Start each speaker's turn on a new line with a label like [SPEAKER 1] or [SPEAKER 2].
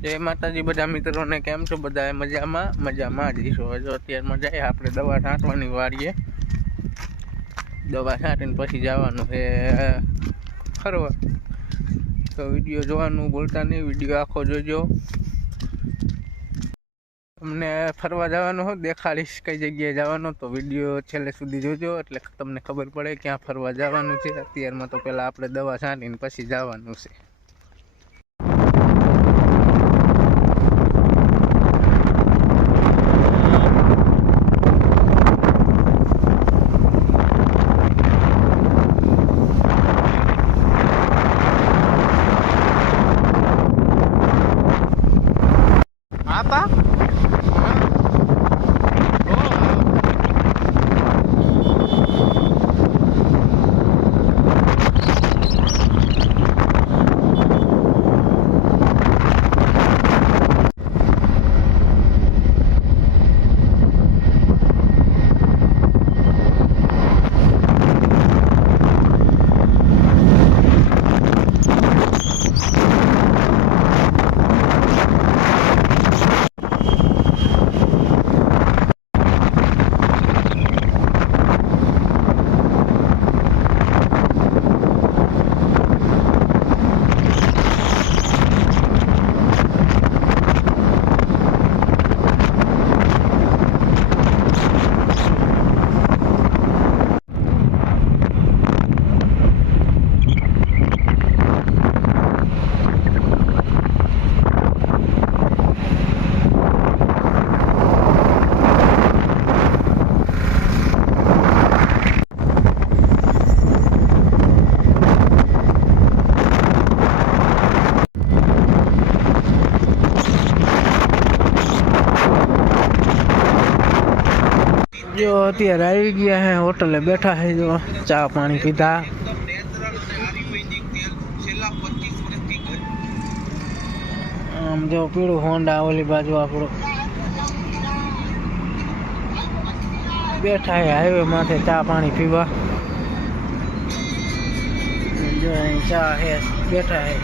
[SPEAKER 1] જય માતાજી, બધા મિત્રોને કેમ છો? બધા મજામાં? મજામાં જઈશું હજુ જો અત્યારમાં જાય આપણે દવા છાંટવાની વારીએ દવા છાંટીને પછી જવાનું છે ફરવા. તો વીડિયો જોવાનું બોલતા નહીં, વીડિયો આખો જોજો. તમને ફરવા જવાનું હોય, દેખાડીશ કઈ જગ્યાએ જવાનું, તો વીડિયો છેલ્લે સુધી જોજો. એટલે તમને ખબર પડે ક્યાં ફરવા જવાનું છે. અત્યારમાં તો પહેલાં આપણે દવા છાંટીને પછી જવાનું છે. tá? જો અત્યારે આવી ગયા હે હોટલે બેઠા હે જો ચા પાણી પીધા આમ જો પીળું હોન્ડા ઓલી બાજુ આપણું બેઠા હે હાઈવે માથે ચા પાણી પીવા જો અહીં ચા હે બેઠા હે